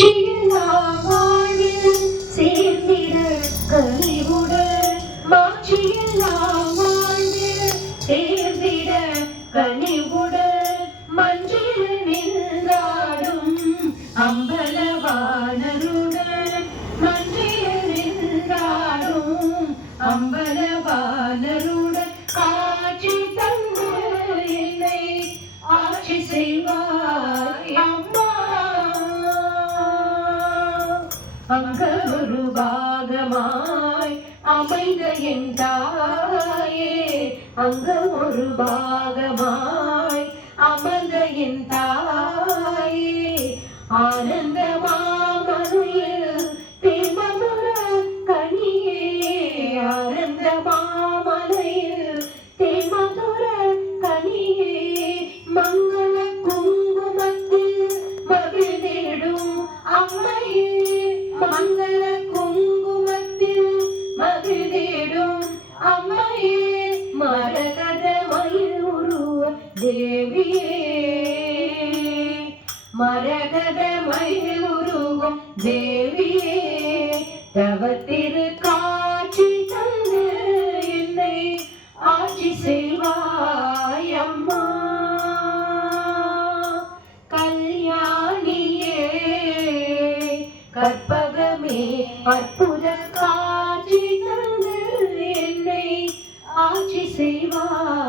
மாற்றியில்லா வாழ்வில் சேர்ந்திட கனிவுடன் மாற்றியில்லா வாழ்வில் சேர்ந்திட கனிவுடன் மஞ்சில் நின்றாடும் அம்பலவாணருடன் மஞ்சில் நின்றாடும் அம்பலவாணருடன் காட்சி தந்து என்னை ஆட்சி செய்வாய் அம்மா. அங்க ஒரு பாகமாய் அமைந்த என் தாயே, அங்க ஒரு பாகமாய் அமர்ந்த என் தாயே, ஆனந்த மாமலையில் தேமதுர கனியே, ஆனந்த மாமலையில் தேமதுர கனியே, மங்கள குங்குமத்தில் மகிழ்ந்திடும் அம்மையே, மங்கள குங்குமத்தில் மகிழ்ந்திடும் அம்மையே, மரகத மயில் உருவ தேவியே, மரகத மயில் உருவம் தேவியே, தவத்திரு காட்சி தந்து என்னை ஆட்சி செய்வாய் அம்மா. கல்யாணியே கற்பகமே அற்புத காட்சி தந்து என்னை ஆட்சி செய்வாய்